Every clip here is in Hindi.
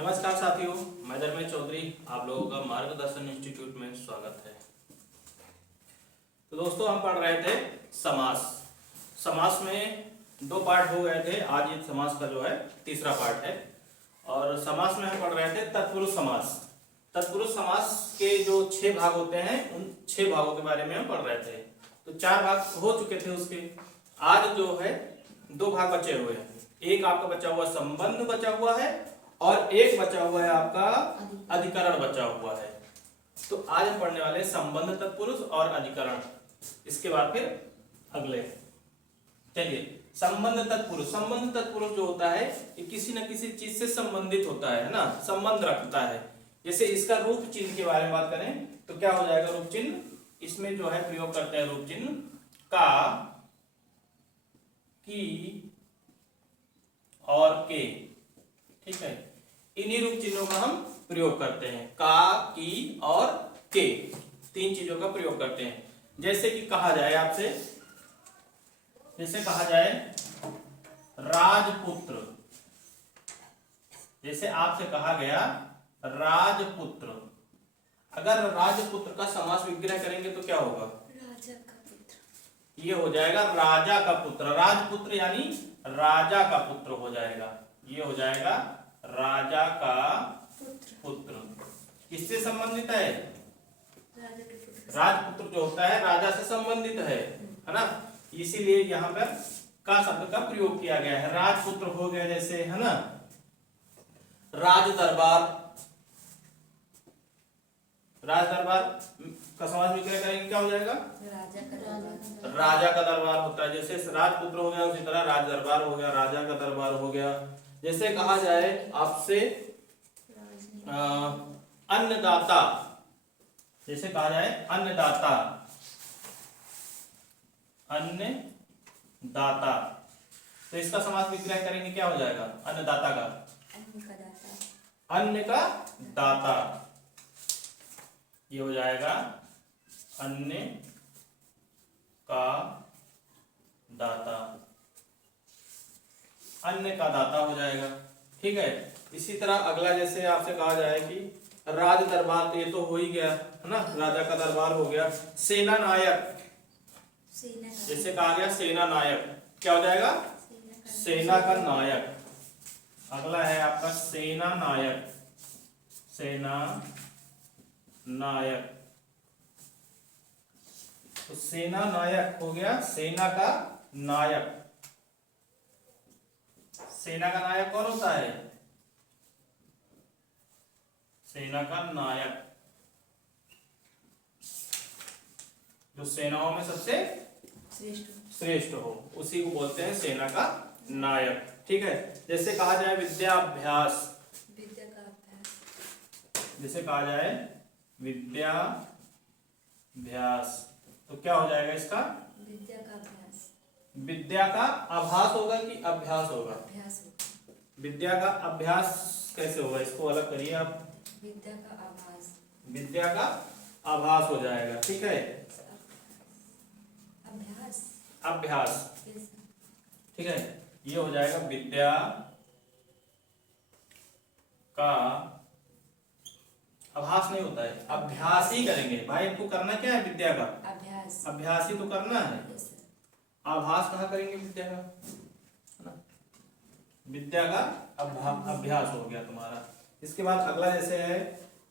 नमस्कार साथियों, मैं धर्मेंद्र चौधरी, आप लोगों का मार्गदर्शन इंस्टीट्यूट में स्वागत है। तो दोस्तों, हम पढ़ रहे थे समास। समास में दो पार्ट हो गए थे, आज ये समास का जो है तीसरा पार्ट है। और समास में हम पढ़ रहे थे तत्पुरुष समास। तत्पुरुष समास के जो 6 भाग होते हैं, उन 6 भागों के बारे में हम पढ़ रहे थे। तो 4 भाग हो चुके थे उसके। आज जो है 2 भाग बचे हुए हैं। एक आपका बचा हुआ संबंध बचा हुआ है और एक बचा हुआ है आपका अधिकरण बचा हुआ है। तो आज हम पढ़ने वाले संबंध तत्पुरुष और अधिकरण। इसके बाद फिर अगले। चलिए, संबंध तत्पुरुष। संबंध तत्पुरुष जो होता है ये किसी न किसी चीज से संबंधित होता है ना, संबंध रखता है। जैसे इसका रूप चिन्ह के बारे में बात करें तो क्या हो जाएगा रूप चिन्ह? इसमें जो है प्रयोग करते हैं रूप चिन्ह का, की और के। ठीक है, इन्हीं रूप चिन्हों का हम प्रयोग करते हैं। का, की और के, 3 चीजों का प्रयोग करते हैं। जैसे कि कहा जाए आपसे, जैसे कहा जाए राजपुत्र, जैसे आपसे कहा गया राजपुत्र। अगर राजपुत्र का समास विग्रह करेंगे तो क्या होगा? राजा का पुत्र। ये हो जाएगा राजा का पुत्र। राजपुत्र यानी राजा का पुत्र हो जाएगा। ये हो जाएगा राजा का पुत्र। किससे संबंधित है? राजा के पुत्र। राजपुत्र जो होता है राजा से संबंधित है ना। इसीलिए यहाँ पर का शब्द का प्रयोग किया गया है। राजपुत्र हो गया जैसे, है ना। राज दरबार, राज दरबार का समास विग्रह करेंगे क्या हो जाएगा? राजा का दरबार। राजा का दरबार होता है। जैसे राजपुत्र हो गया उसी तरह राज दरबार हो गया, राजा का दरबार हो गया। जैसे कहा जाए आपसे अन्नदाता, जैसे कहा जाए अन्नदाता, अन्नदाता, तो इसका समास विग्रह करेंगे क्या हो जाएगा? अन्नदाता का, अन्न का दाता। अन्न का दाता, ये हो जाएगा अन्न का दाता, अन्न का दाता हो जाएगा। ठीक है। इसी तरह अगला, जैसे आपसे कहा जाए कि राज दरबार, तो ये तो हो ही गया है ना, राजा का दरबार हो गया। सेना नायक, जैसे कहा गया सेना नायक, क्या हो जाएगा? सेना का नायक। अगला है आपका सेना नायक, सेना नायक, तो सेना नायक हो गया सेना का नायक। सेना का नायक कौन होता है? सेना का नायक जो सेनाओं में सबसे श्रेष्ठ हो, उसी को बोलते हैं सेना का नायक। ठीक है। जैसे कहा जाए विद्याभ्यास, विद्या का अभ्यास। जैसे कहा जाए विद्याभ्यास, तो क्या हो जाएगा इसका? विद्या का अभ्यास। विद्या का आभास होगा कि अभ्यास होगा? अभ्यास होगा। विद्या का अभ्यास कैसे होगा? इसको अलग करिए आप। विद्या का आभास। विद्या का आभास हो जाएगा। ठीक है। अभ्यास। अभ्यास, ठीक है, ये हो जाएगा विद्या का आभास नहीं होता है, अभ्यास ही करेंगे भाई। इनको करना क्या है? विद्या का अभ्यास। अभ्यास ही तो करना है। आभास कहाँ करेंगे? विद्या का, है ना। विद्या का अभ्यास हो गया तुम्हारा। इसके बाद अगला जैसे है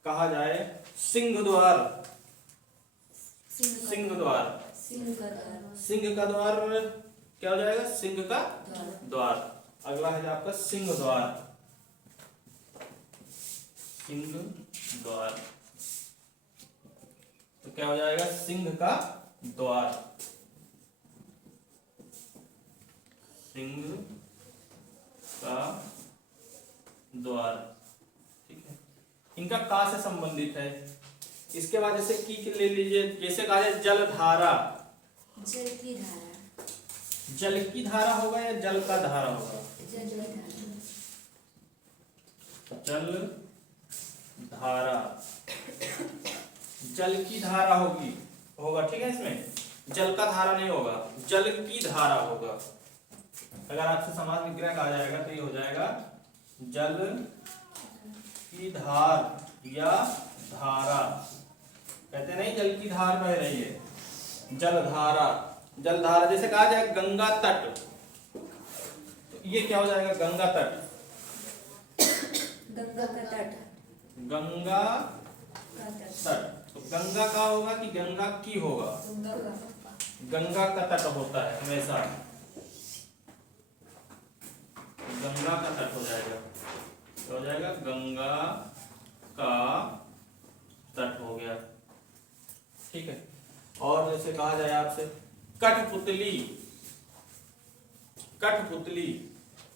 कहा जाए सिंह द्वार, सिंह द्वार, सिंह का द्वार। सिंह का द्वार क्या हो जाएगा? सिंह का द्वार। अगला है आपका सिंह द्वार, सिंह द्वार, तो क्या हो जाएगा? सिंह का द्वार, सिंह का द्वार। ठीक है। इनका का से संबंधित है। इसके बाद जैसे की ले लीजिए, जैसे कहा जाए जलधारा, जल की धारा। जल की धारा होगा या जल का धारा होगा? जल की धारा। जल धारा, जल की धारा होगी, होगा। ठीक है। इसमें जल का धारा नहीं होगा, जल की धारा होगा। अगर आपसे समास विग्रह कहा जाएगा तो ये हो जाएगा जल की धार या धारा, कहते नहीं जल की धार बह रही है, जलधारा। जलधारा जैसे कहा जाए गंगा तट, तो ये क्या हो जाएगा? गंगा तट। गंगा का तट। गंगा का तट। तट, तो गंगा का होगा कि गंगा की होगा? गंगा का। गंगा का तट होता है हमेशा, गंगा का तट हो जाएगा। क्या हो जाएगा? गंगा का तट हो गया। ठीक है। और जैसे कहा जाए आपसे कठपुतली, कठपुतली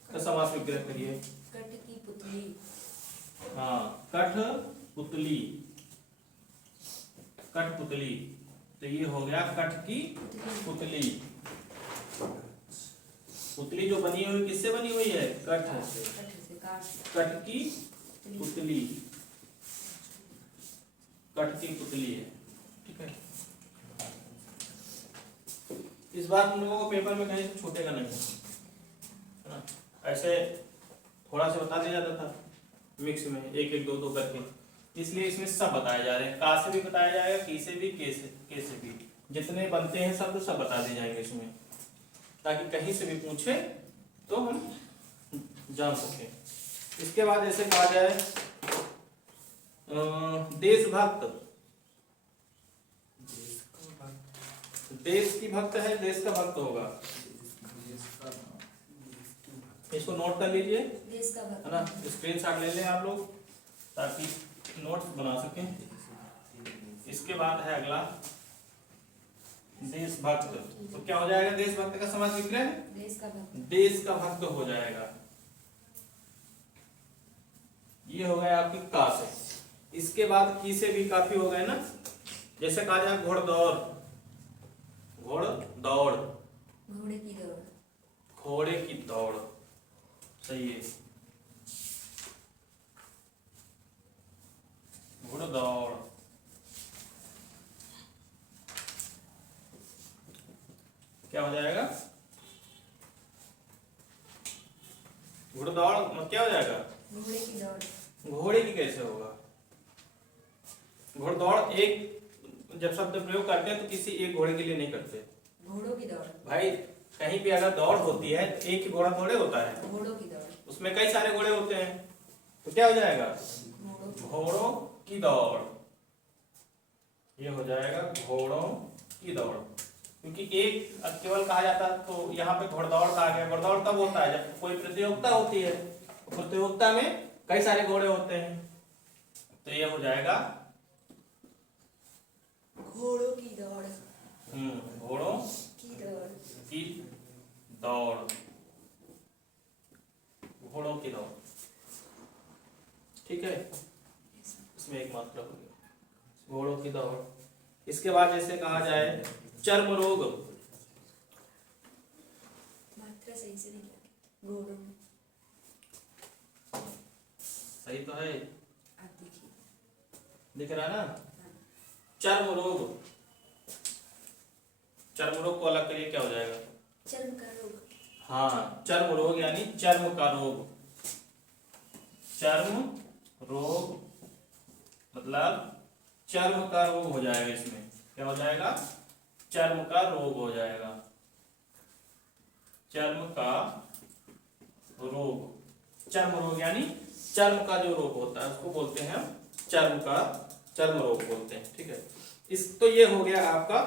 का समास विग्रह करिए। कट की पुतली। हाँ, कठपुतली, कठपुतली, तो ये हो गया कठ की पुतली। पुतली जो बनी हुई किससे बनी हुई है? कठ से। कट से काट। कठ की पुतली, कठ की पुतली है। ठीक है। इस बार तुम लोगों को पेपर में कहीं से छूटेगा नहीं, है ना? ऐसे थोड़ा सा बता दिया जाता था मिक्स में, एक एक दो दो करके, इसलिए इसमें सब बताए जा रहे हैं। का से भी बताया जाएगा, की से भी, के से भी, जितने बनते हैं शब्द सब बता दिए जाएंगे इसमें, ताकि कहीं से भी पूछे तो हम जान सके। इसके बाद जैसे कहा जाए देशभक्त, देश की भक्त है, देश का भक्त होगा, इसको नोट कर लीजिए, देश का है ना? स्क्रीनशॉट ले लें आप लोग ताकि नोट्स बना सकें। इसके बाद है अगला देशभक्त, तो क्या हो जाएगा? देशभक्त का समास विग्रह देश का भक्त। देश का भक्त हो जाएगा। ये हो गया आपकी का से। इसके बाद की से भी काफी हो गए ना। जैसे कहा जाए घोड़दौड़, घोड़दौड़, घोड़े की दौड़। घोड़े की दौड़, सही है, घोड़दौड़। क्या हो जाएगा? घोड़दौड़ मतलब क्या हो जाएगा? घोड़े की दौड़। घोड़े की कैसे होगा? घोड़दौड़ एक जब शब्द प्रयोग करते हैं तो किसी एक घोड़े के लिए नहीं करते घोड़ों की दौड़। भाई। कहीं भी अगर दौड़ होती है तो एक ही घोड़ा थोड़े होता है, घोड़ों की दौड़। उसमें कई सारे घोड़े होते हैं, तो क्या हो जाएगा? घोड़ों की दौड़। ये हो जाएगा घोड़ों की दौड़, क्योंकि एक केवल कहा जाता है तो यहाँ पे घोड़दौड़ कहा गया। घोड़दौड़ कब होता है? जब कोई प्रतियोगिता होती है, प्रतियोगिता में कई सारे घोड़े होते हैं, तो ये हो जाएगा घोड़ों की दौड़। घोड़ों की दौड़। की दौड़, घोड़ों की दौड़। ठीक है, इसमें एक मात्रा हो गया घोड़ों की दौड़। इसके बाद जैसे कहा जाए चर्म रोग, मात्रा सही से नहीं लगी। घोड़ों में सही तो है, आप देखिए, दिख रहा है ना? चर्म रोग, चर्म रोग को अलग करिए, क्या हो जाएगा? चर्म का रोग। हाँ, चर्म रोग यानी चर्म का रोग। चर्म रोग मतलब चर्म का रोग हो जाएगा। इसमें क्या हो जाएगा? चर्म का रोग हो जाएगा। चर्म का रोग, चर्म रोग यानी चर्म का जो रोग होता है उसको बोलते हैं हम चर्म रोग बोलते हैं। ठीक है, इस तो ये हो गया आपका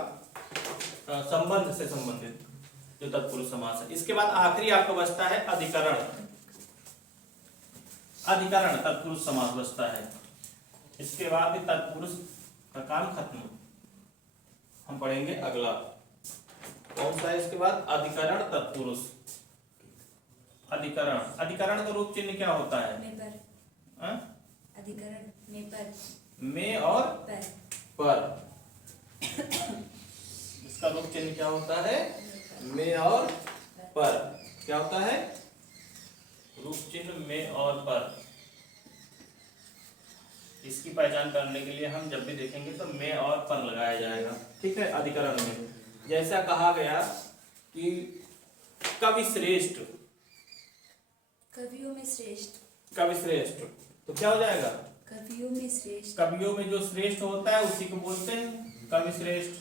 संबंध से संबंधित जो तत्पुरुष समास है। इसके बाद आखिरी आपका बचता है अधिकरण। अधिकरण तत्पुरुष समास बचता है। इसके बाद तत्पुरुष का काम खत्म। हम पढ़ेंगे अगला कौन सा है इसके बाद? अधिकरण तत्पुरुष। अधिकरण, अधिकरण का रूप चिन्ह क्या होता है? में पर। हाँ? अधिकरण में पर। में और पर। इसका रूप चिन्ह क्या होता है? में और पर। क्या होता है? रूप चिन्ह में और पर। इसकी पहचान करने के लिए हम जब भी देखेंगे तो में और पर लगाया जाएगा। ठीक है, अधिकरण में जैसा कहा गया कि कवि श्रेष्ठ, कवियों में श्रेष्ठ। कवि श्रेष्ठ, तो क्या हो जाएगा? कवियों में श्रेष्ठ। कवियों में जो श्रेष्ठ होता है उसी को बोलते हैं कवि श्रेष्ठ।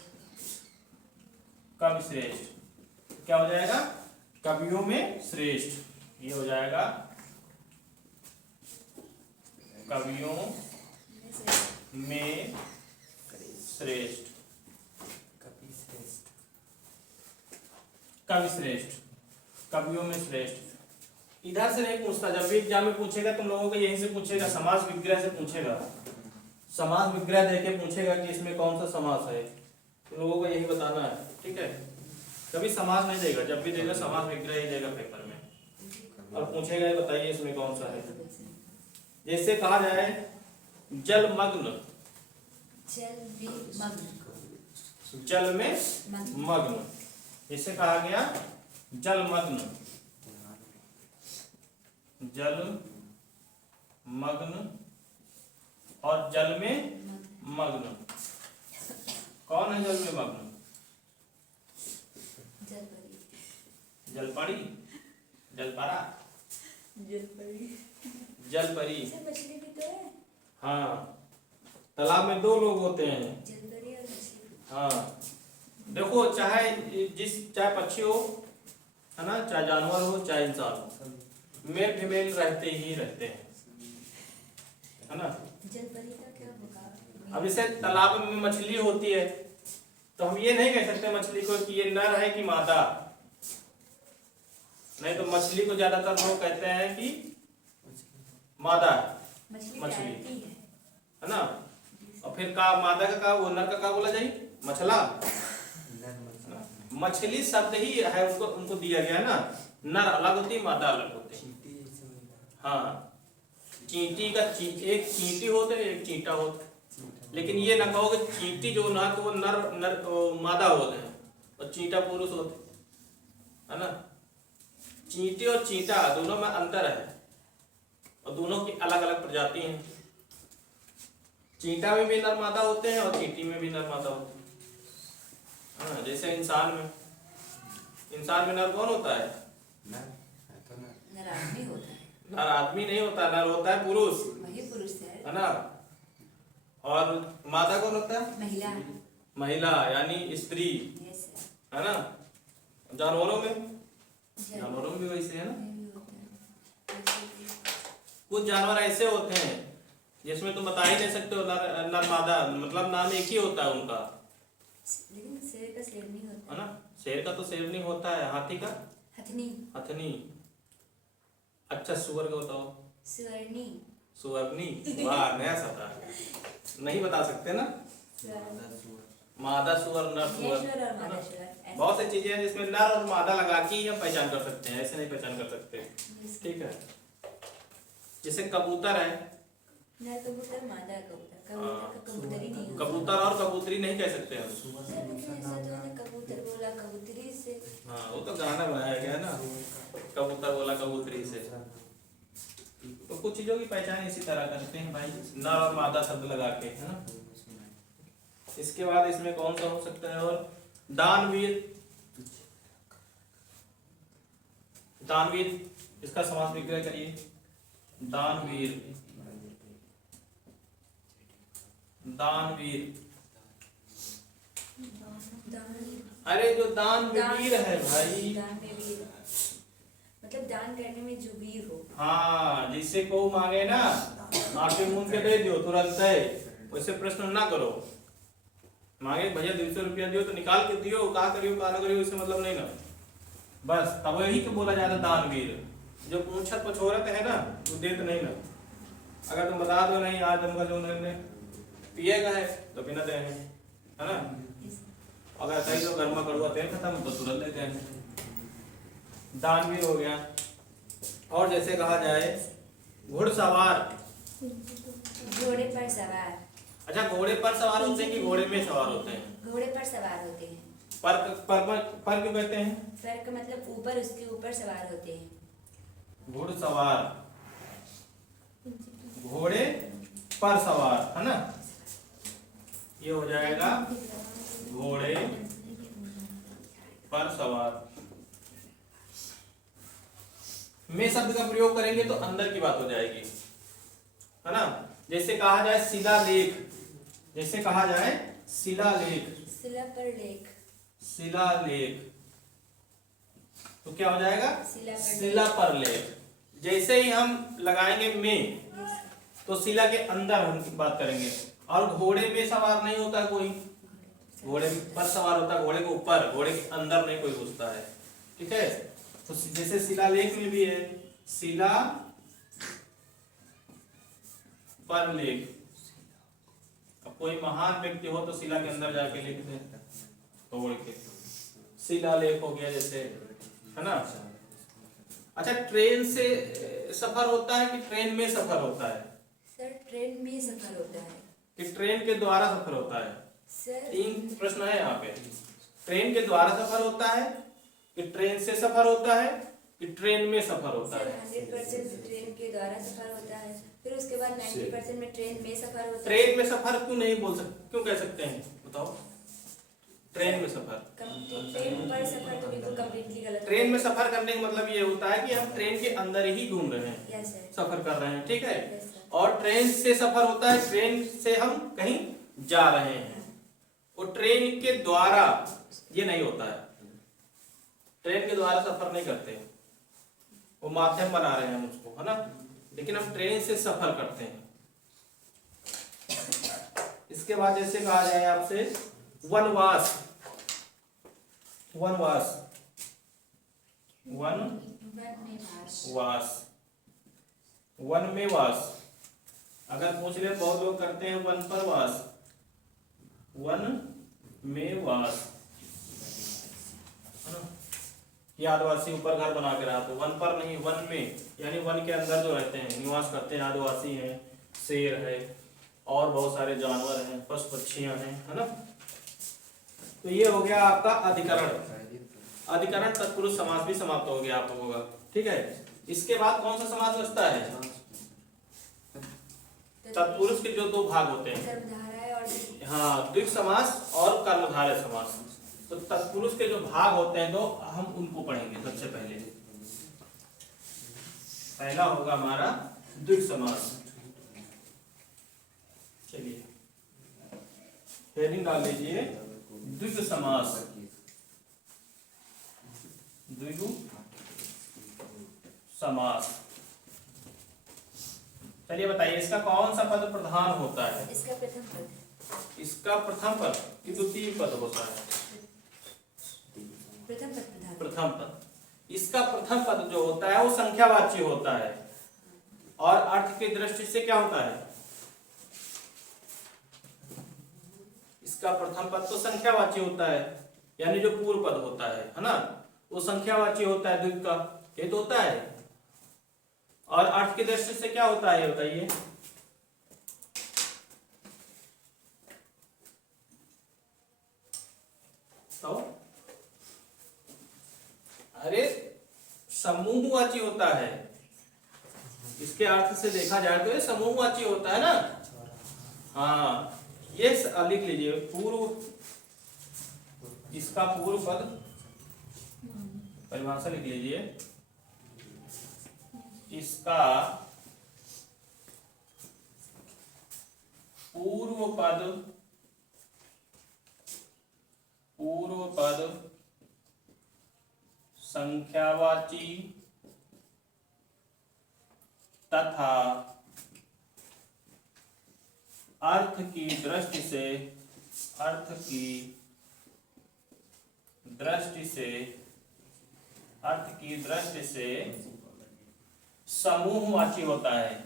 कवि श्रेष्ठ क्या हो जाएगा? कवियों में श्रेष्ठ। ये हो जाएगा कवियों में श्रेष्ठ। कवि श्रेष्ठ, कवियों में श्रेष्ठ। इधर से नहीं पूछता, जब भी एग्जाम में पूछेगा तुम लोगों को यहीं से पूछेगा, समास विग्रह से पूछेगा। समास विग्रह देके पूछेगा कि इसमें कौन सा समास है, तुम लोगों को यही बताना है, ठीक है। कभी समास नहीं देगा, जब भी देगा समास विग्रह ही देगा पेपर में, और पूछेगा ये बताइए इसमें कौन सा है। जैसे कहा जाए जलमग्न, जल में मग्न, जिसे कहा गया जलमग्न। जल मग्न और जल में मग्न, कौन है जल में मग्न? जलपरी, जलपरा, जलपरी। मछली भी तो है। हाँ, तालाब में दो लोग होते हैं। जलपरी और मछली। हाँ, देखो चाहे चाहे पक्षी हो, है ना, चाहे जानवर हो चाहे इंसान हो, मेल फीमेल रहते ही रहते हैं, है ना। जलपरी का क्या होगा? अब जैसे तालाब में मछली होती है तो हम ये नहीं कह सकते मछली को कि ये नर है कि मादा, नहीं तो मछली को ज्यादातर लोग कहते हैं कि मादा मछली, है ना। और फिर का मादा का वो नर का बोला जाए? मछला। मछली शब्द ही है उनको दिया गया ना, नर अलग होती मादा अलग होती। हाँ, चींटी का एक चींटी होते एक चींटा होता, लेकिन ये ना कहो कि चींटी जो ना तो वो नर मादा होते हैं और चींटा पुरुष होते, है ना। चींटी और चींटा दोनों में अंतर है और दोनों की अलग अलग प्रजाति हैं। चींटा में भी नर मादा होते हैं और चींटी में भी नर मादा होते हैं। हाँ, जैसे इंसान में नर कौन होता है? नर आदमी होता है। नर आदमी नहीं होता, नर होता है पुरुष, वही पुरुष है ना। और मादा कौन होता है? महिला। महिला यानी स्त्री, है ना। जानवरों में भी वैसे है ना। कुछ जानवर ऐसे होते हैं जिसमें तुम बता ही नहीं सकते हो नर मादा, मतलब नाम एक ही होता है उनका, लेकिन शेर का शेरनी होता है ना। शेर का तो शेरनी होता है, हाथी का हथनी। अच्छा, सुअर का बताओ? सुवर्णी। वाह, नया शब्द है, नहीं बता सकते ना। मादा सुअर, नर सुअर, बहुत सी चीजें हैं जिसमें नर और मादा लगा के ही हम पहचान कर सकते हैं, ऐसे नहीं पहचान कर सकते, ठीक है। जैसे कबूतर है, नर कबूतर, मादा कबूतर, कबूतरी नहीं, कबूतर और कबूतरी नहीं कह सकते हम। कबूतर बोला कबूतरी से। हाँ, वो तो गाना बनाया गया ना, कबूतर बोला कबूतरी से। तो कुछ चीजों की पहचान इसी तरह करते हैं भाई, नर और मादा शब्द लगा के, है ना। इसके बाद इसमें कौन सा हो सकता है? और दानवीर, दानवीर, इसका समास विग्रह करिए। दानवीर, दानवीर, अरे जो दानवीर है भाई, मतलब दान करने में जो वीर हो। हाँ, जिससे को मांगे ना आपके मुंह के दे दियो तुरंत है, वैसे प्रश्न ना करो। मांगे भैया 200 रुपया दियो तो निकाल के दियो, का करियो का ना करियो इससे मतलब नहीं ना, बस तब वही को बोला जाता दानवीर। जो पूछत पछोरत है ना वो देत नहीं ना। अगर तुम बता दो नहीं आज हमका जो पिएगा है तो बिना दे, है ना। अगर कहीं तो गर्मा कड़ुआ तेल खत्म तो तुरंत देते हैं, दानवीर हो गया। और जैसे कहा जाए घुड़सवार, घोड़े पर सवार। अच्छा, घोड़े पर सवार होते हैं कि घोड़े में सवार होते हैं? घोड़े पर सवार होते हैं। पर क्यों कहते हैं? पर का मतलब ऊपर, उसके ऊपर सवार होते हैं। घुड़सवार, घोड़े पर सवार, है ना। ये हो जाएगा घोड़े पर सवार। में शब्द का प्रयोग करेंगे तो अंदर की बात हो जाएगी, है ना। जैसे कहा जाए शिलालेख, जैसे कहा जाए शिलालेख, शिला पर लेख, शिलालेख तो क्या हो जाएगा शिला पर शिला पर लेख। जैसे ही हम लगाएंगे में तो शिला के अंदर हम बात करेंगे। और घोड़े पे सवार नहीं होता कोई, घोड़े पर सवार होता है, घोड़े के ऊपर, घोड़े के अंदर नहीं कोई घुसता है। ठीक है, तो जैसे शिलालेख में भी है शिला पर लेख। अब कोई महान व्यक्ति हो तो शिला के अंदर जाके लिख दे तोड़ के, शिलालेख हो गया जैसे, है ना। अच्छा, ट्रेन से सफर होता है कि ट्रेन में सफर होता है? सर ट्रेन में सफर होता है कि ट्रेन के द्वारा सफर होता है? सर। 3 प्रश्न है यहाँ पे। ट्रेन के द्वारा सफर होता है कि ट्रेन से सफर होता है कि ट्रेन में सफर होता सर है? 100% ट्रेन के द्वारा सफर होता है, फिर उसके बाद 90% में ट्रेन में सफर होता है। ट्रेन में सफर क्यों नहीं बोल सकते, क्यों कह सकते हैं बताओ? ट्रेन में सफर, ट्रेन पर सफर तो बिल्कुल कम्प्लीटली गलत है। ट्रेन में सफर करने का मतलब ये होता है कि हम ट्रेन के अंदर ही घूम रहे हैं, यस सर, सफर कर रहे हैं। ठीक है, यस सर। और ट्रेन से सफर होता है, ट्रेन से हम कहीं जा रहे हैं। और ट्रेन के द्वारा ये नहीं होता है, ट्रेन के द्वारा सफर नहीं करते, वो माध्यम बना रहे हैं हम उसको, है ना। लेकिन हम ट्रेन से सफर करते हैं। इसके बाद जैसे कहा जाए आपसे वनवास, वनवास, वनवास, वन में वास। अगर पूछ ले, बहुत लोग करते हैं वन पर वास, वन में वास, है ना? ये आदिवासी ऊपर घर बना के रहा, तो वन पर नहीं, वन में, यानी वन के अंदर जो रहते हैं, निवास करते हैं, आदिवासी हैं, शेर है और बहुत सारे जानवर हैं, पशु पक्षियां हैं, है ना। तो ये हो गया आपका अधिकरण। अधिकरण तत्पुरुष समास भी समाप्त हो गया आप लोगों का। ठीक है, इसके बाद कौन सा समास बचता है? तत्पुरुष के जो 2 भाग होते हैं, कर्मधारय और हाँ, द्विग समास और कर्मधारय समास। तो तत्पुरुष के जो भाग होते हैं 2, हम उनको पढ़ेंगे। सबसे पहले पहला होगा हमारा द्विग समास। चलिए हेडिंग डाल लीजिए, द्विग समास, द्विग समास। चलिए बताइए, इसका कौन सा पद प्रधान होता है? इसका प्रथम पद, इसका प्रथम पद कि द्वितीय पद होता है? प्रथम पद प्रधान, प्रथम पद। इसका प्रथम पद जो होता है वो संख्यावाची होता है, और अर्थ की दृष्टि से क्या होता है? इसका प्रथम पद तो संख्यावाची होता है, यानी जो पूर्व पद होता है ना, वो संख्यावाची होता है, द्विग का ये तो होता है। और अर्थ की दृष्टि से क्या होता है ये बताइए? तो अरे समूहवाची होता है, इसके अर्थ से देखा जाए तो ये समूहवाची होता है ना। हाँ, ये लिख लीजिए, पूर्व, इसका पूर्व पद परिभाषा लिख लीजिए, इसका पूर्व पद, पूर्व पद संख्यावाची तथा अर्थ की दृष्टि से, अर्थ की दृष्टि से, अर्थ की दृष्टि से समूहवाची होता है,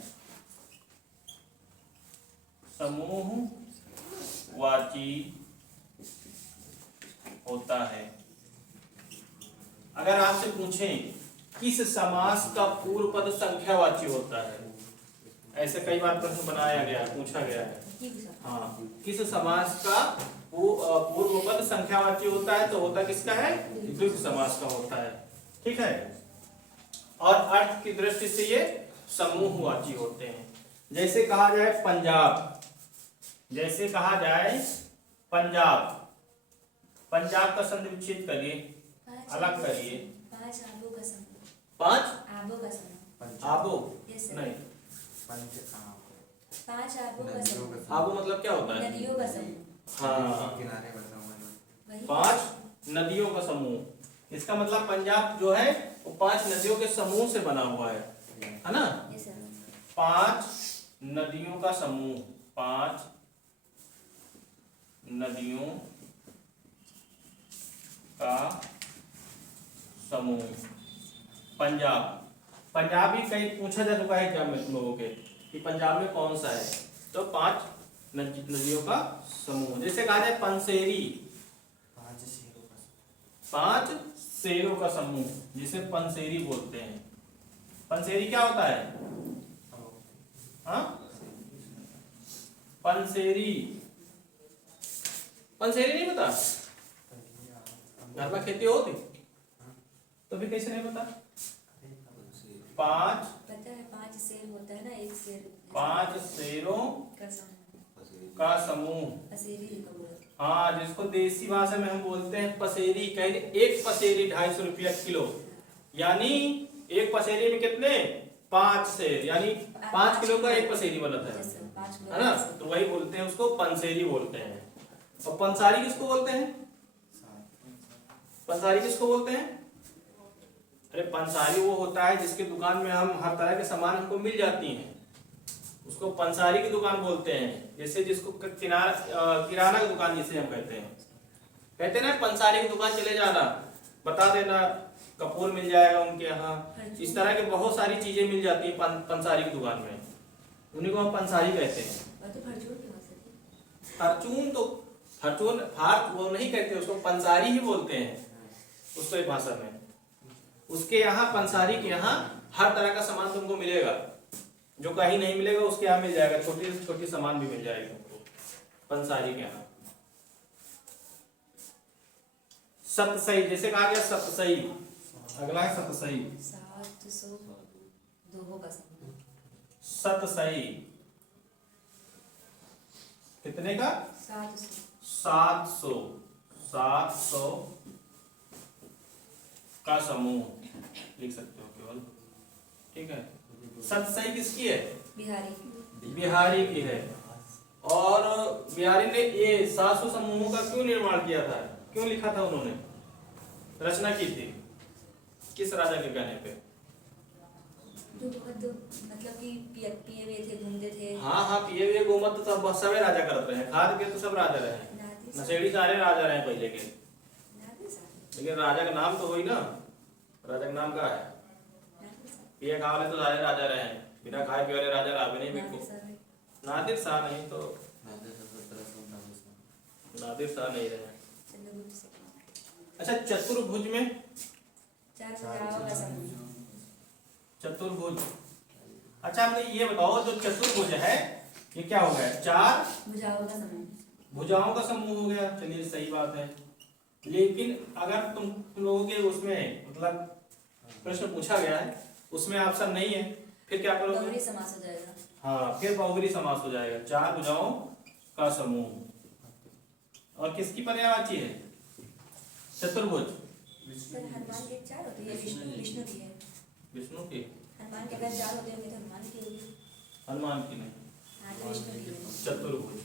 समूहवाची होता है। अगर आपसे पूछें किस समास का पूर्व पद संख्यावाची होता है, ऐसे कई बार प्रश्न बनाया गया, पूछा गया है। हाँ, किस समास का पूर्व पद संख्यावाची होता है, तो होता किसका है? द्विग समास का होता है। ठीक है, और अर्थ की दृष्टि से ये समूहवाची होते हैं। जैसे कहा जाए पंजाब, जैसे कहा जाए पंजाब, पंजाब का संधि विच्छेद करिए, अलग करिए। 5 आबों का समूह, 5 आबों का समूह, आबो यस सर। नहीं, 5 आबों का समूह। आबू मतलब क्या होता है? नदियों का समूह। हाँ, किनारे बसा हुआ है। वही 5 नदियों का समूह। इसका मतलब पंजाब जो है वो 5 नदियों के समूह से बना हुआ है ना? ये सर। 5 नदियों का समूह, 5 नदियों का समूह। पंजाब, पंजाब ही कहीं पूछा जा चुका है एग्जाम में तुम लोगों के कि पंजाब में कौन सा है, तो 5 नदियों का समूह। जैसे कहा जाए पंसेरी, 5 शेरों का समूह, जिसे पंसेरी बोलते हैं। पंसेरी क्या होता है? हाँ, पंसेरी, पंसेरी नहीं पता? घर में खेती होती तो भी कैसे नहीं पता? 5 पता है 5 शेर होता है ना, एक शेर 5 शेरों का समूह। का समूह। पसेरी का बोलते हैं। हाँ, जिसको देसी भाषा में हम बोलते हैं पसेरी। कहीं एक पसेरी 250 रुपया किलो, यानी एक पसेरी में कितने? 5 शेर, यानी 5 किलो का एक पसेरी बनता है, जैसे 5 किलो है ना? का तो वही बोलते हैं उसको पंसेरी बोलते हैं। और पंसारी किसको बोलते हैं? पंसारी किसको बोलते हैं? अरे पंसारी वो होता है जिसके दुकान में हम हर तरह के सामान हमको मिल जाती हैं, उसको पंसारी की दुकान बोलते हैं। जैसे जिसको किराना की दुकान जिसे हम कहते हैं ना, पंसारी की दुकान चले जाना, बता देना कपूर मिल जाएगा उनके यहाँ। इस तरह के बहुत सारी चीजें मिल जाती है पंसारी की दुकान में, उन्हीं को हम पंसारी कहते हैं। और तो फरचून की भाषा। फॉर्चून तो फॉर्चून फार्च वो नहीं कहते, उसको पंसारी ही बोलते हैं उसको एक भाषा में। उसके यहाँ पंसारी के यहाँ हर तरह का सामान तुमको मिलेगा, जो कहीं नहीं मिलेगा उसके यहाँ मिल जाएगा। छोटी से छोटी सामान भी मिल जाएगी तुमको पंसारी के यहाँ। सतसई, जैसे कहा गया सतसई, अगला है सतसई। 702 का समूह। सतसई कितने का? 700। 700 का समूह लिख सकते हो केवल, ठीक है। सतसई किसकी है? बिहारी। बिहारी की है। और बिहारी ने ये 700 समूहों का क्यों निर्माण किया था, क्यों लिखा था उन्होंने, रचना की थी किस राजा के कहने पे? जो बहुत मतलब कि पिए हुए थे, घूमते थे। हाँ हाँ, पिए हुए घूमत तो सब सभी राजा करते हैं, खाद के तो सब राजा रहे, नशेड़ी सारे राजा रहे पहले के। लेकिन राजा का नाम तो हुई ना, राजा का नाम क्या है? पिए खा वाले तो सारे राजा रहे हैं, बिना खाए पिए वाले राजा रावे नहीं बिल्कुल। नादिर शाह नहीं तो, नादिर शाह नहीं रहे। अच्छा, चतुर्भुज में 4 भुजाओं का समूह। चतुर्भुज, अच्छा आप ये बताओ जो चतुर्भुज है ये क्या हो गया? 4 भुजाओं का समूह। भुजाओं का समूह हो गया। चलिए सही बात है, लेकिन अगर तुम लोगों के उसमें मतलब प्रश्न पूछा गया है उसमें ऑप्शन नहीं है, फिर क्या करोगे? बहुब्री समास हो जाएगा। हाँ, फिर बहुब्री समास हो जाएगा। 4 भुजाओं का समूह। और किसकी पर्यायवाची है चतुर्भुज? सर हनुमान के 4 होते हैं, विष्णु की है। विष्णु की? हनुमान के अगर 4 होते होंगे तो हनुमान की होगी। हनुमान की नहीं, हाँ तो विष्णु की है। चतुर्भुज।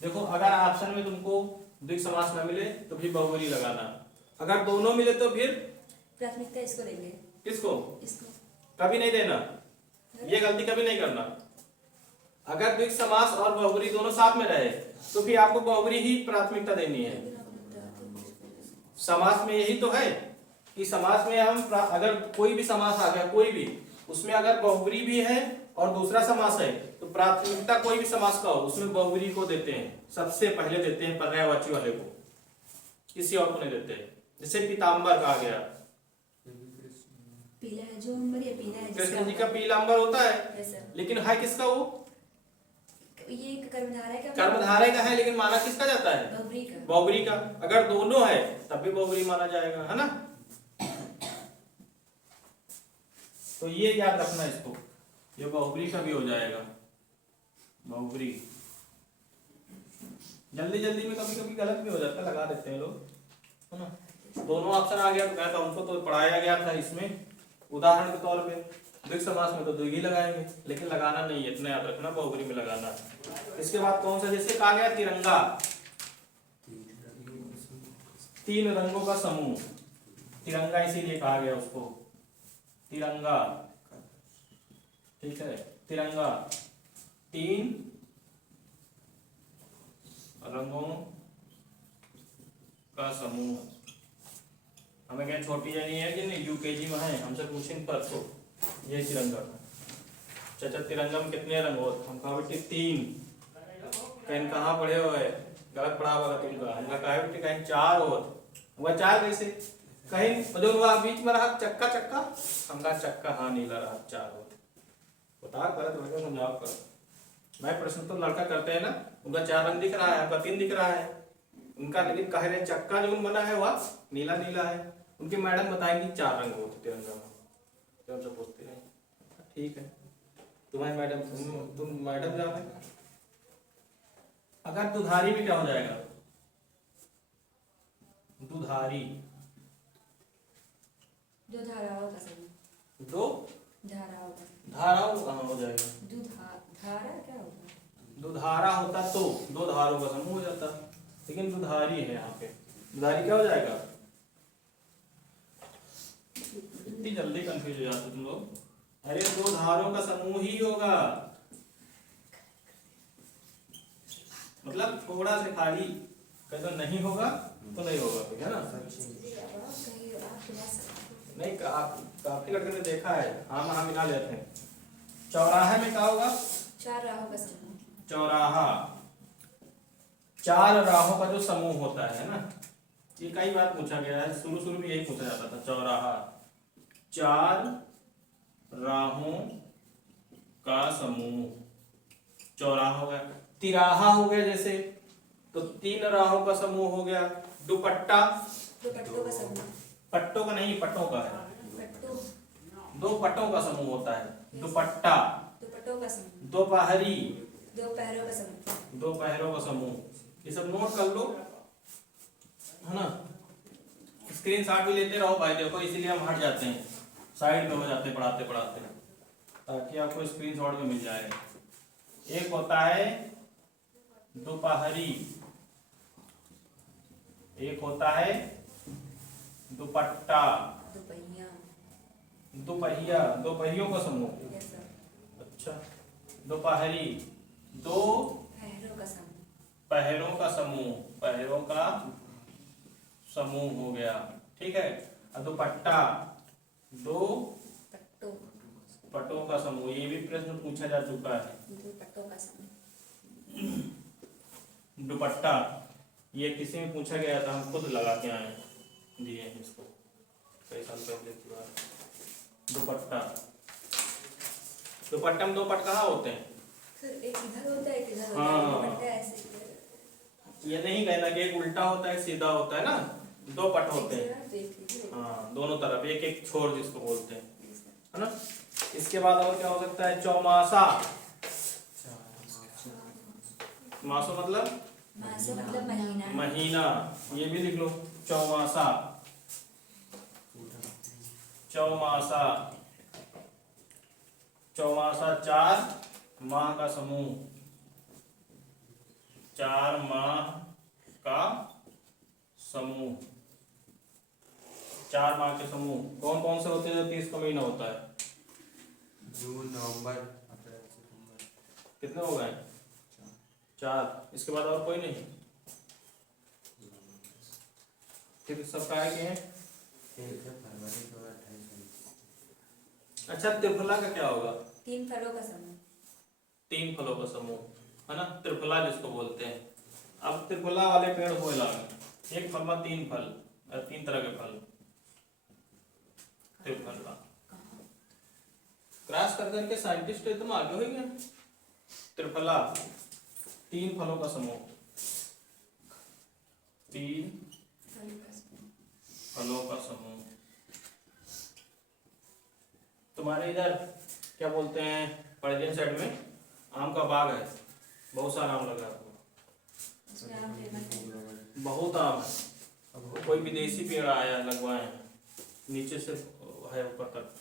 देखो, अगर ऑप्शन में तुमको द्विग समास न मिले तो भी बहुब्री लगाना, अगर दोनों मिले तो फिर प्राथमिकता इसको देंगे। किसको? इसको कभी नहीं देना, ये गलती कभी नहीं करना। अगर द्विग समास और बहुब्री दोनों साथ में रहे तो फिर आपको बहुब्री ही प्राथमिकता देनी है। समास में यही तो है कि समास में हम अगर कोई भी समास आ गया, कोई भी, उसमें अगर बहुब्री भी है और दूसरा समास है तो प्राथमिकता कोई भी समास का हो उसमें बहुब्री को देते हैं, सबसे पहले देते हैं पर्यायवाची वाले को, किसी और को नहीं देते। जैसे पीताम्बर कहा गया, पीला है जो अंबर, ये पीला है कृष्ण जी का पीलांबर होता है, कैसा? लेकिन है किसका वो? ये एक कर्मधारय का। कर्मधारय का है, लेकिन माना किसका जाता है? बहुब्री का। बहुब्री का। अगर दोनों है तब भी बहुब्री माना जाएगा, है ना? तो ये याद रखना इसको, ये बहुब्री का भी हो जाएगा। बहुब्री जल्दी जल्दी में कभी कभी गलत भी हो जाता है, लगा देते हैं लोग, है ना? दोनों ऑप्शन आ गया तो हमको तो पढ़ाया गया था इसमें उदाहरण के तौर पे, द्विग समास में तो द्विग ही लगाएंगे, लेकिन लगाना नहीं है, इतना याद रखना, बहुब्री में लगाना है। इसके बाद कौन सा, जैसे कहा गया तिरंगा, 3 रंगों का समूह, तिरंगा इसीलिए कहा गया उसको तिरंगा, ठीक है, तिरंगा 3 रंगों का समूह। हमें क्या छोटी जानी है कि नहीं, यूकेजी में है, हमसे पूछेंगे परसों ये तिरंगा। चाचा तिरंगा में कितने रंग होते, हम कहा बेटी 3, कहीं कहाँ पढ़े हुए, गलत पढ़ा होगा तुमका, हमका कहा बेटी कहीं 4 होते, वह 4 कैसे, कहीं जो वह बीच में रहा चक्का चक्का, हमका चक्का हाँ नीला रहा 4 होते, बता गलत हो गया समझाओ कर। मैं प्रश्न तो लड़का करते हैं ना, उनका 4 रंग दिख रहा है, आपका 3 दिख रहा है उनका, लेकिन कह रहे चक्का जो बना है वह नीला नीला है, उनकी मैडम बताएंगी 4 रंग होते तिरंगा में, तो हमसे पूछते हैं ठीक है, तुम्हारी मैडम तुम मैडम जाओ। अगर दुधारी में क्या हो जाएगा, दुधारी 2 धाराओं का समूह, 2 धाराओं का, धाराओं कहाँ हो जाएगा, धारा क्या होगा, दुधारा होता तो 2 धारों का समूह हो जाता, लेकिन दुधारी है यहाँ पे, दुधारी क्या हो जाएगा, इतनी जल्दी कंफ्यूज हो जाते तुम लोग, अरे 2 धारों का समूह ही होगा, मतलब थोड़ा से खाली, कहीं तो नहीं होगा तो नहीं होगा, ठीक है ना, नहीं काफी लड़के ने देखा है, हाँ मिला लेते हैं। चौराहे में क्या होगा, 4 राहों का समूह, चौराहा 4 राहों का जो समूह होता है ना, ये कई बार पूछा गया है, शुरू में यही पूछा जाता था, चौराहा 4 राहों का समूह, चौराहा हो गया, तिराहा हो गया जैसे, तो 3 राहों का समूह हो गया, दुपट्टा, दुपट्टों का समूह, पट्टों का नहीं, पट्टों का है, पट्टों, 2 पट्टों का समूह होता है, दुपट्टा, दुपट्टों का समूह, दोपहरी, 2 पहरों का समूह, 2 पहरों का समूह, ये सब नोट कर लो, है ना, स्क्रीनशॉट भी लेते रहो भाई, देखो इसीलिए हम हट जाते हैं, साइड में हो जाते हैं पढ़ाते पढ़ाते, ताकि आपको स्क्रीनशॉट में मिल जाए। एक होता है दोपहरी, एक होता है दुपट्टा, दुपहिया, दोपहिया, 2 पहियों का समूह, यस सर, अच्छा, दोपहरी 2 पहरों का समूह, पहरों का समूह, पहरों का समूह हो गया, ठीक है, और दुपट्टा 2 पट्टों, पट्टों का समूह, ये भी प्रश्न पूछा जा चुका है, 2 पट्टों का समूह, दुपट्टा ये किसी में पूछा गया था, हम खुद लगा के आए दिए इसको कई साल पहले की बात। दुपट्टा, दुपट्टा में 2 पट कहाँ होते हैं, सर एक इधर होता है, एक इधर होता हाँ। है, दुपट्टा ऐसे, ये नहीं कहना कि एक उल्टा होता है सीधा होता है ना, 2 पट होते हैं, तो एक हाँ, दोनों तरफ एक एक छोर जिसको बोलते हैं, है ना। इसके बाद और क्या हो सकता है, चौमासा, मासो मतलब मासो मतलब महीना, महीना, ये भी लिख लो, चौमासा, चौमासा, चौमासा 4 माह का समूह, 4 माह का समूह, 4 माह के समूह कौन कौन से होते हैं, जो 30 का महीना होता है, जून, नवंबर, अप्रैल, सितंबर, कितने हो गए, 4, इसके बाद और कोई नहीं, फिर सब काय के हैं। फरवरी 2028। अच्छा, त्रिफला का क्या होगा, 3 फलों का समूह, 3 फलों का समूह, है ना, त्रिफला जिसको बोलते हैं। अब त्रिफला वाले पेड़ हो लगे, एक फल में 3 फल, 3 तरह के फल, त्रिफला, क्रॉस कर करके साइंटिस्ट एकदम आगे हो गए। त्रिफला 3 फलों का समूह, 3 फलों का समूह। तुम्हारे इधर क्या बोलते हैं, पड़जिन साइड में आम का बाग है, बहुत सारा आम लगा हुआ, उसमें आम फेमस है, बहुत आम है, कोई विदेशी पेड़ आया लगवाए हैं, नीचे से है ऊपर तक।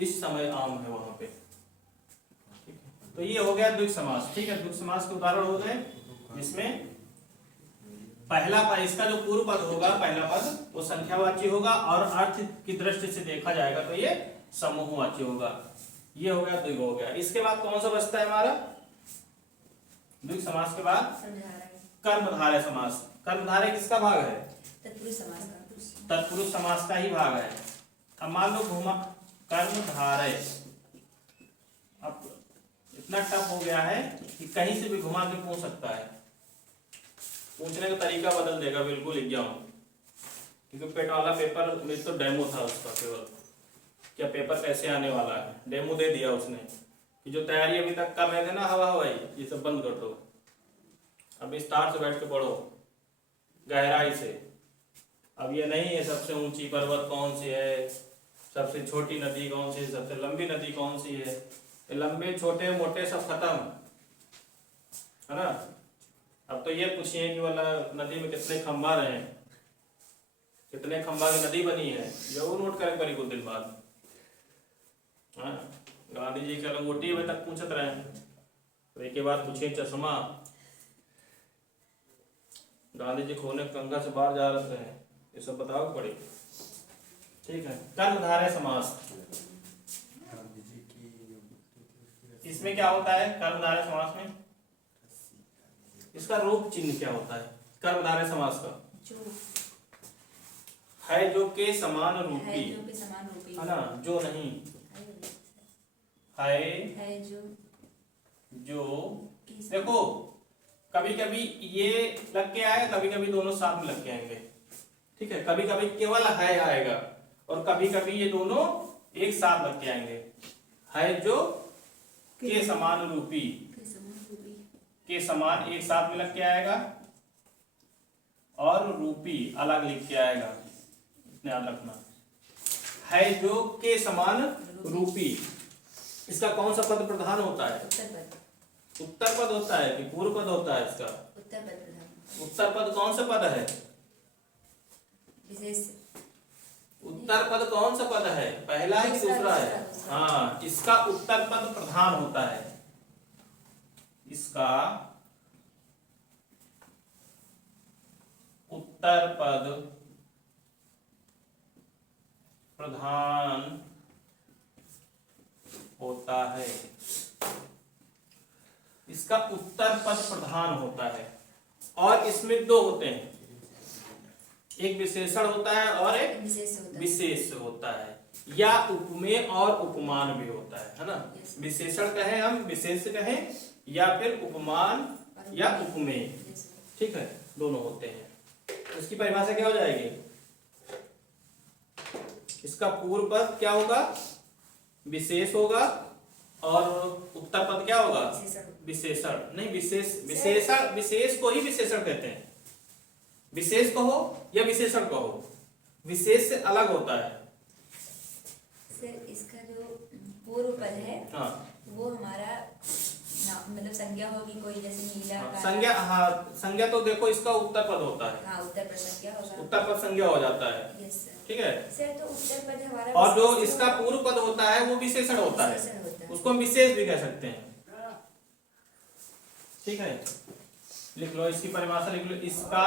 इस समय आम है वहां पे। ठीक है, तो ये हो गया द्विग समास। ठीक है, द्विग समास के उदाहरण हो गए जिसमें पहला पद, इसका जो पूर्व पद होगा पहला पद वो संख्यावाची होगा और अर्थ की दृष्टि से देखा जाएगा तो ये समूहवाची होगा। ये हो गया द्विग हो गया। इसके बाद कौन सा बचता है हमारा द्विग समास के बाद? कर्मधारय समास। कर्मधारय किसका भाग है? तत्पुरुष समास का। तत्पुरुष समास का ही भाग है। अब मान लो घुमा कर्मधारय, अब इतना टफ हो गया है कि कहीं से भी घुमा के पूछ सकता है, पूछने का तरीका बदल देगा बिल्कुल एग्जाम, क्योंकि पेट वाला पेपर में तो डेमो था उसका केवल, क्या पेपर कैसे आने वाला है डेमो दे दिया उसने कि जो तैयारी अभी तक कर रहे थे ना हवा हवाई ये सब बंद कर दो, अब विस्तार से बैठ के पढ़ो गहराई से। अब ये नहीं है सबसे ऊंची पर्वत कौन सी है, सबसे छोटी नदी कौन सी है, सबसे लंबी नदी कौन सी है, ये लंबे छोटे मोटे सब खत्म है ना। अब तो ये पूछिए कि वाला नदी में कितने खंबा रहे हैं, कितने खंबा की नदी बनी है, जरूर नोट करें पड़ी कुछ दिन बाद। हाँ, गांधी जी का लंगोटी अभी तक पूछत रहे हैं, तो एक के बाद पूछे चश्मा, गांधी जी खोने गंगा से बाहर जा रहे हैं, ये सब बताओ पड़ी। ठीक है, कर्मधारय समास, इसमें क्या होता है कर्मधारय समास में? इसका रूप चिन्ह क्या होता है कर्मधारय समास का? जो है जो के समान रूपी, है जो के समान रूपी है ना, जो नहीं है जो देखो कभी कभी ये लग के आएगा, कभी कभी दोनों साथ में लग के आएंगे। ठीक है, कभी कभी केवल है आएगा और कभी कभी ये दोनों एक साथ लग के आएंगे। है जो के समान रूपी, के समान एक साथ में लग के आएगा और रूपी अलग लिख के आएगा, इतना याद रखना। है जो के समान रूपी, इसका कौन सा पद प्रधान होता है? उत्तर पद होता है कि पूर्व पद होता है इसका? उत्तर पद प्रधान। उत्तर पद कौन सा पद है? विशेष। उत्तर पद कौन सा पद है, पहला है कि दूसरा है? हाँ, इसका उत्तर पद प्रधान होता है, इसका उत्तर पद प्रधान होता है, इसका उत्तर पद प्रधान होता है। और इसमें दो होते हैं, एक विशेषण होता है और एक विशेष होता है, या उपमेय और उपमान भी होता है ना। विशेषण कहें हम, विशेष कहें, या फिर उपमान या उपमेय। ठीक है, दोनों होते हैं। इसकी परिभाषा क्या हो जाएगी? इसका पूर्व पद क्या होगा? विशेष होगा और उत्तर पद क्या होगा? विशेषण। नहीं, विशेषण, विशेष को ही विशेषण कहते हैं। विशेष कहो या विशेषण कहो, विशेष से अलग होता है। सर इसका जो पूर्व पद है, हाँ, वो हमारा मतलब संज्ञा होगी कोई, जैसे नीला का संज्ञा। हाँ, संज्ञा तो देखो इसका उत्तर पद होता है। हाँ, उत्तर पद संज्ञा होगा, उत्तर पद संज्ञा हो जाता है। Yes sir. ठीक है सर, तो उत्तर पद हमारा और जो विशेष इसका होगा। पूर्व पद होता है वो विशेषण होता है, विशेषण होता है। उसको हम विशेष भी कह सकते हैं। ठीक है, लिख लो इसकी परिभाषा, लिख लो। इसका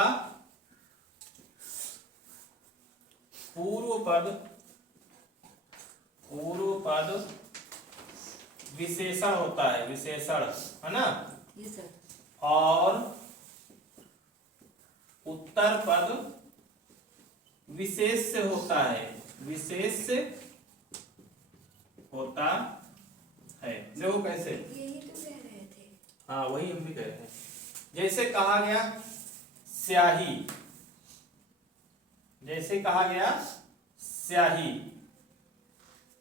पूर्व पद विशेषण होता है, विशेषण है ना। Yes sir. और उत्तर पद विशेष से होता है, विशेष से होता है। देखो कैसे, यही तो कह रहे थे। हाँ वही हम भी कह रहे हैं। जैसे कहा गया स्याही, जैसे कहा गया स्याही,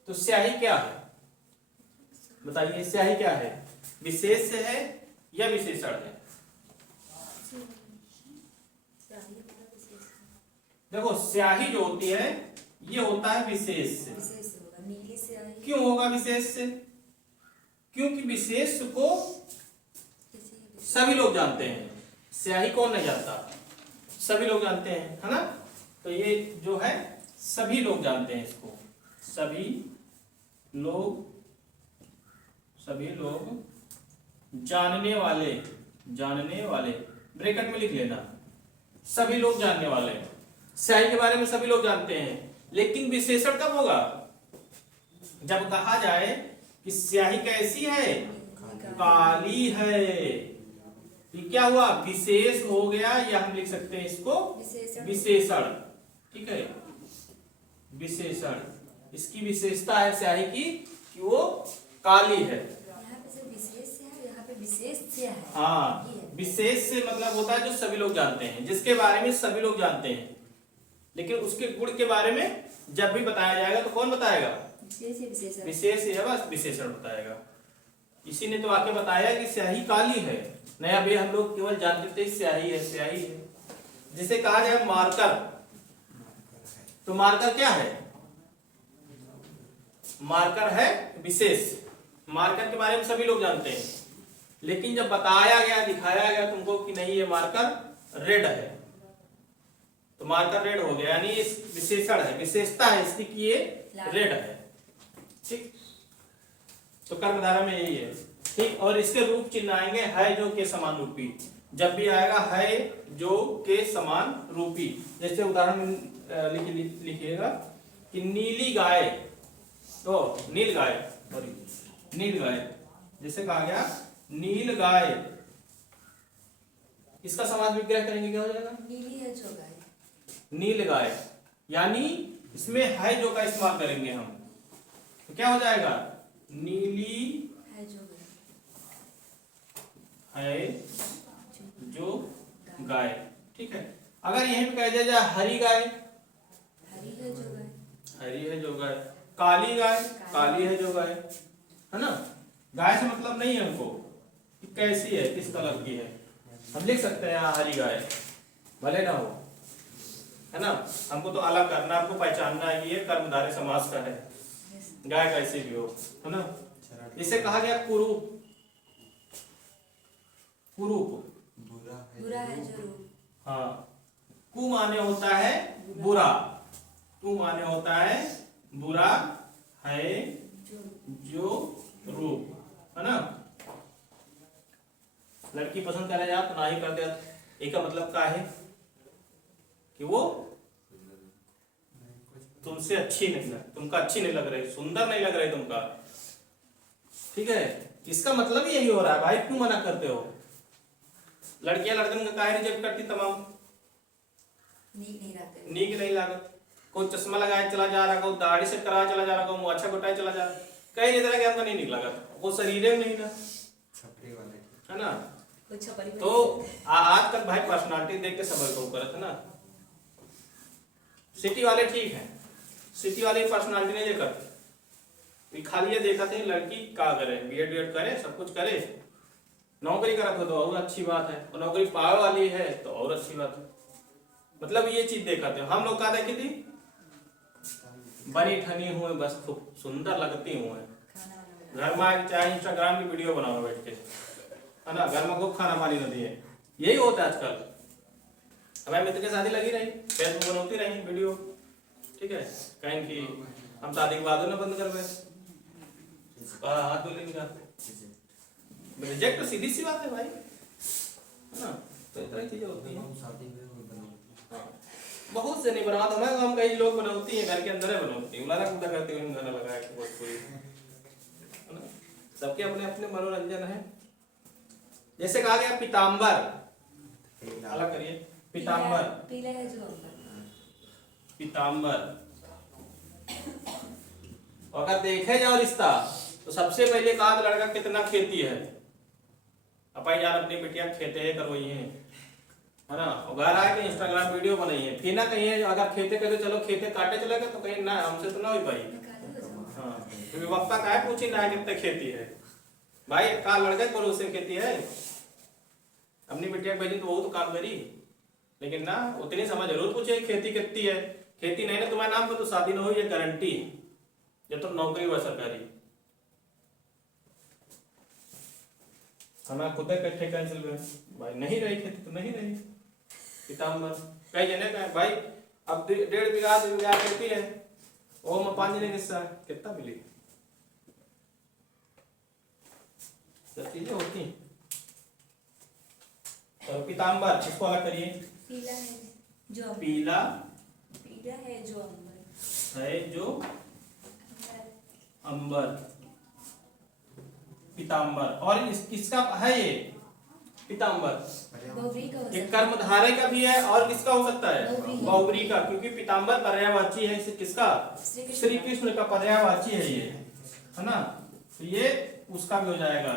तो स्याही क्या है बताइए? स्याही क्या है? विशेष से है या विशेषण है? देखो स्याही जो होती है ये होता है विशेष से। विशेष होगा, नीली स्याही। क्यों होगा विशेष से? क्योंकि विशेष को सभी लोग जानते हैं, स्याही कौन नहीं जानता? सभी लोग जानते हैं, है ना। तो ये जो है सभी लोग जानते हैं इसको, सभी लोग, सभी लोग जानने वाले ब्रैकेट में लिख लेना, सभी लोग जानने वाले। स्याही के बारे में सभी लोग जानते हैं, लेकिन विशेषण कब होगा? जब कहा जाए कि स्याही कैसी है? काली है। ये क्या हुआ? विशेष हो गया, या हम लिख सकते हैं इसको विशेषण। ठीक है, विशेषण। इसकी विशेषता है स्याही की कि वो काली है। यहाँ पे सिर्फ विशेष से है, यहाँ पे विशेष से है। हाँ, विशेष से मतलब होता है जो सभी लोग जानते हैं, जिसके बारे में सभी लोग जानते हैं, लेकिन उसके गुण के बारे में जब भी बताया जाएगा तो कौन बताएगा? विशेष है, बस विशेषण बताएगा। इसी ने तो आके बताया कि स्याही काली है, नया भी हम लोग केवल जानते थे स्याही है, स्याही है। जिसे कहा जाए मार्कर, तो मार्कर क्या है? मार्कर है विशेष। मार्कर के बारे में सभी लोग जानते हैं, लेकिन जब बताया गया, दिखाया गया तुमको कि नहीं ये मार्कर रेड है, तो मार्कर रेड हो गया, यानी इस विशेषण है, विशेषता है इसकी कि ये रेड है। ठीक, तो कर्मधारय में यही है। ठीक, और इसके रूप चिन्ह आएंगे है जो के समान रूपी। जब भी आएगा है जो के समान रूपी, जैसे उदाहरण लिखिएगा कि नीली गाय, तो नील गाय, सॉरी नील गाय, जैसे कहा गया नील गाय, इसका समास विग्रह करेंगे क्या हो जाएगा? नीली है जो गाय, नील गाय, यानी इसमें है जो का इस्तेमाल करेंगे हम, तो क्या हो जाएगा? नीली है जो गाय, है जो गाय। ठीक है, अगर यहीं पे कह दिया जाए हरी गाय, हरी है जो गाय, हरी है जो गाय, काली गाय, काली है जो गाय, है ना। गाय से मतलब नहीं है हमको कि कैसी है, किस कलर की है, हम लिख सकते हैं यहाँ हरी गाय, भले ना हो, है ना। हमको तो अलग करना, हमको पहचानना है कि ये कर्मधारय समास का है, गाय कैसे भी हो, है ना। इसे कहा गया कुरूप, कुरूप, बुरा है जो रूप, हाँ, कु माने होता है बुरा, कु माने होता है बुरा, है जो रूप, है ना। लड़की पसंद करे जाए तो ना ही कर दिया, एक का मतलब क्या है कि वो तुमसे अच्छी नहीं लग, तुमका अच्छी नहीं लग रही, सुंदर नहीं लग रही तुमका। ठीक है, इसका मतलब यही हो रहा है भाई, क्यों मना करते हो? लड़कियां लड़कन का काहे रिजेक्ट करती तमाम? नीक नहीं रहते, नीक नहीं लागत। कोई चश्मा लगाए चला जा रहा, कोई दाढ़ी से कराए चला जा रहा, कोई मुँह अच्छा गोटाए चला जा रहा, कई तरह के हमको नहीं निक लगा, वो शरीर में नहीं ना, छपरी वाले, है ना। कुछ छपरी तो आजकल भाई पर्सनालिटी देख के सब को करत है ना। सिटी वाले ठीक है, सिटी वाले पर्सनालिटी नहीं देखते, खाली ये देखा थे लड़की क्या करे, बीएड करे, सब कुछ करे, नौकरी करत हो तो और अच्छी बात है, और नौकरी पावे वाली है तो और अच्छी बात है। मतलब ये चीज देखा थे हम लोग, क्या देखी थी? बनी ठनी हुए, बस खूब सुंदर लगती हुए, घर में आके चाहे इंस्टाग्राम की वीडियो बनाओ बैठ के, है ना, घर में खूब खाना पानी होती है, यही होता है आजकल। हमारे मित्र की शादी लगी रही, फेसबुक बनती रही वीडियो, ठीक है, कहीं की हम शादी के बाद ना बंद कर गए, हाथ धो लेंगे, रिजेक्ट तो सीधी सी बात है भाई, है ना। तो इस तरह चीजें होती हैं, शादी में वो बनाते हैं। बहुत से नहीं बना तो मैं, हम कई लोग बनाती हैं घर के अंदर है, बनाती है उलारा कूदा करते हुए गाना लगाया कि बहुत पूरी, है ना। सबके अपने अपने मनोरंजन है। जैसे कहा गया पीताम्बर, अलग करिए, पीताम्बर, पीला है जो अंबर, पीताम्बर। अगर देखे जाओ रिश्ता तो सबसे पहले कहा लड़का कितना खेती है, अपन यार अपनी बिटिया खेते है करवाई है ना, और घर आके इंस्टाग्राम वीडियो बनाई है, फिर ना कहीं अगर खेते करे चलो खेते काटे चले गए, तो कहीं ना हमसे तो ना हो भाई, हाँ, क्योंकि पापा का है पूछी ना कितने खेती है, भाई का लड़का करो से खेती है, अपनी बिटिया भेजी तो वो तो काम करी, लेकिन ना उतनी समझ जरूर पूछे खेती कितनी है, खेती नहीं ना तुम्हारे नाम पर तो शादी ना हो, ये गारंटी है, जब तो नौकरी हुआ सरकारी। हमें खुद कट्ठे कैंसिल हुए भाई, नहीं रही खेती तो नहीं रही, पीताम्बर कई जने का भाई, अब 1.5 बीघा 2 बीघा खेती है, वो में 5 जने किस्सा कितना मिली, सब चीजें होती। तो पीताम्बर, इसको अलग करिए। पीला है जो अंबर। पीला पीला है जो अंबर। है जो अंबर, पीताम्बर। और किसका है ये पीताम्बर? बहुव्रीहि का हो एक सकता है। कर्मधारय का भी है और किसका हो सकता है? बहुव्रीहि। बहुव्रीहि का, क्योंकि पीताम्बर पर्यायवाची है। इसे किसका? श्री कृष्ण का पर्यायवाची है ये, है ना। तो ये उसका भी हो जाएगा,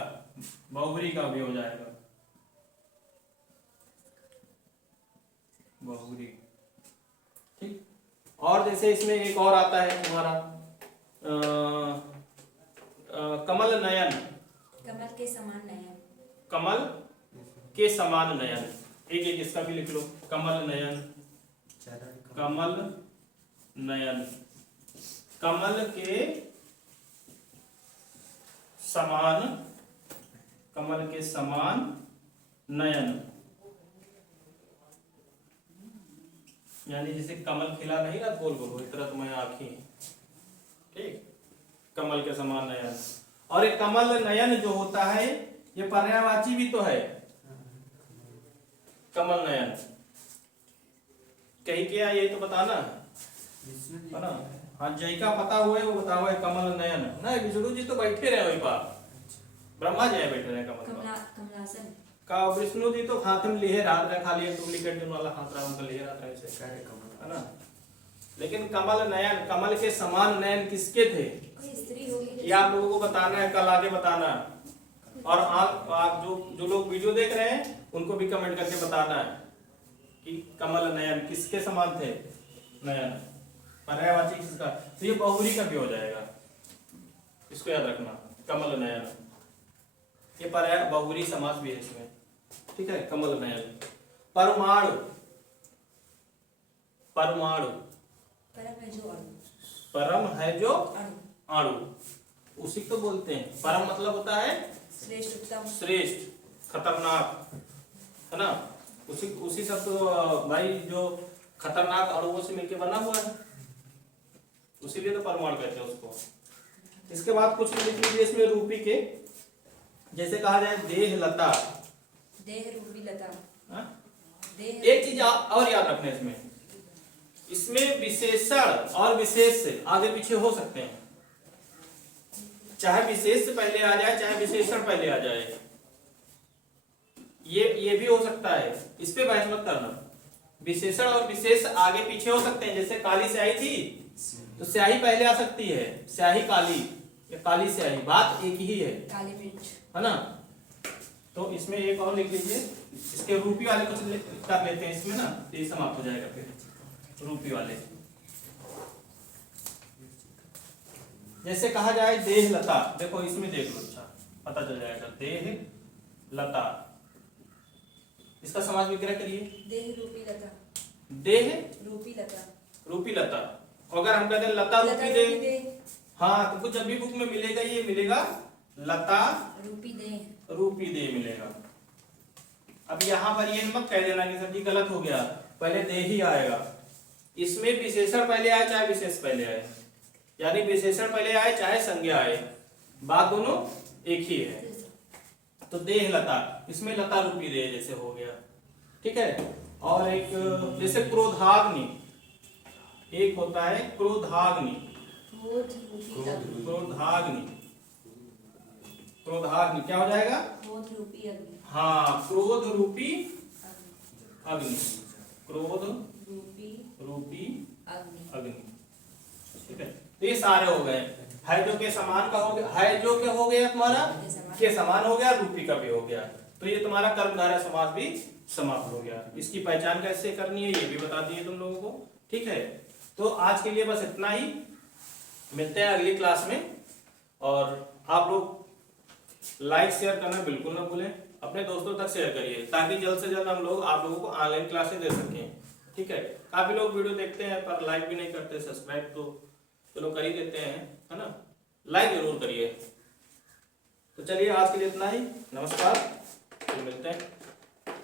बहुव्रीहि का भी हो जाएगा, बहुव्रीहि। ठीक। और जैसे इसमें एक और आता है तुम्हारा कमल नयन। कमल के समान नयन। कमल के समान नयन, एक एक इसका भी लिख लो। कमल नयन, कमल नयन, कमल के समान, कमल के समान नयन, यानी जैसे कमल खिला नहीं ना गोल गोल, इस तरह तुम्हें आंखें। ठीक, कमल के समान नयन। और एक कमल नयन जो होता है ये पर्यायवाची भी तो है, कमल नयन। कहीं क्या ये तो बताना है ना। हाँ, जय का पता हुआ है वो बता हुआ है कमल नयन। नहीं, विष्णु जी तो बैठे रहे वही पास, ब्रह्मा जी बैठे रहे कमल पर। कमलासन का विष्णु जी तो हाथ में लिए रात रहे, खाली एक डुप्लीकेट जो वाला हाथ रहा उनका लिए रात रहे से, है ना। लेकिन कमल नयन, कमल के समान नयन किसके थे? कोई स्त्री होगी। ये आप लोगों को बताना है, कल आगे बताना। और आप जो लोग वीडियो देख रहे हैं उनको भी कमेंट करके बताना है कि कमल नयन किसके समान थे? नयन पर्यायवाची किसका? तो ये बहुव्रीहि का भी हो जाएगा, इसको याद रखना। कमल नयन ये पर्याय बहुव्रीहि समास भी है इसमें, ठीक है। कमल नयन। परमाणु, परमाणु, परम है जो अणु। परम है जो अणु। अणु, उसी को बोलते हैं। परम मतलब होता है श्रेष्ठ, उत्तम। श्रेष्ठ, खतरनाक, है ना। उसी सब तो भाई जो खतरनाक अणुओं से मिलकर बना हुआ है, उसीलिए तो परमाणु कहते हैं उसको। इसके बाद कुछ लिख लीजिए इसमें रूपी के, जैसे कहा जाए देह लता। देह रूपी लता। हाँ? देह एक चीज और याद रखना इसमें विशेषण और विशेष से आगे पीछे हो सकते हैं, चाहे विशेष से पहले आ जाए चाहे विशेषण पहले आ जाए, ये भी हो सकता है। इस पे बहस मत करना। विशेषण और विशेष आगे पीछे हो सकते हैं। जैसे काली स्याही थी तो स्याही पहले आ सकती है, स्याही काली या काली स्याही, बात एक ही है, काली मिर्च, है ना। तो इसमें एक और लिख लीजिए, इसके रूपी वाले कुछ कर लेते हैं इसमें ना, तो ये समाप्त हो जाएगा फिर रूपी वाले। जैसे कहा जाए देह लता, देखो इसमें देख लो, अच्छा पता चल जाएगा। देह लता, इसका समास विग्रह करिए। देह रूपी लता। देह रूपी लता। रूपी लता। अगर हम कहते हैं लता रूपी रूपी देह, देह। हाँ, तो कुछ जब भी बुक में मिलेगा ये मिलेगा लता रूपी देह। रूपी देह मिलेगा। अब यहाँ पर ये मत कह देना कि सर जी गलत हो गया, पहले देह ही आएगा। इसमें विशेषण पहले आए चाहे विशेष पहले आए, यानी विशेषण पहले आए चाहे संज्ञा आए, बात दोनों एक ही है। तो देह लता, इसमें लता रूपी देह जैसे हो गया, ठीक है। और एक जैसे क्रोधाग्नि, एक होता है क्रोधाग्नि। क्रोध रूपी अग्नि। क्रोधाग्नि, क्रोधाग्नि क्या हो जाएगा? क्रोध रूपी अग्नि। हाँ, क्रोध रूपी अग्नि, क्रोध रूपी अग्नि, ठीक है। तो ये सारे हो गए। है जो के समान का हो गया, है जो के हो गया तुम्हारा, के समान हो गया, रूपी का भी हो गया। तो ये तुम्हारा कर्मधारय समास भी समाप्त हो गया। इसकी पहचान कैसे करनी है ये भी बता दिए तुम लोगों को, ठीक है। तो आज के लिए बस इतना ही, मिलते हैं अगली क्लास में। और आप लोग लाइक शेयर करना बिल्कुल ना भूलें, अपने दोस्तों तक शेयर करिए ताकि जल्द से जल्द हम लोग आप लोगों को ऑनलाइन क्लासेस दे सकें, ठीक है। काफी लोग वीडियो देखते हैं पर लाइक भी नहीं करते, सब्सक्राइब तो चलो कर ही देते हैं, है ना। लाइक जरूर करिए। तो चलिए आज के लिए इतना ही, नमस्कार, फिर मिलते हैं।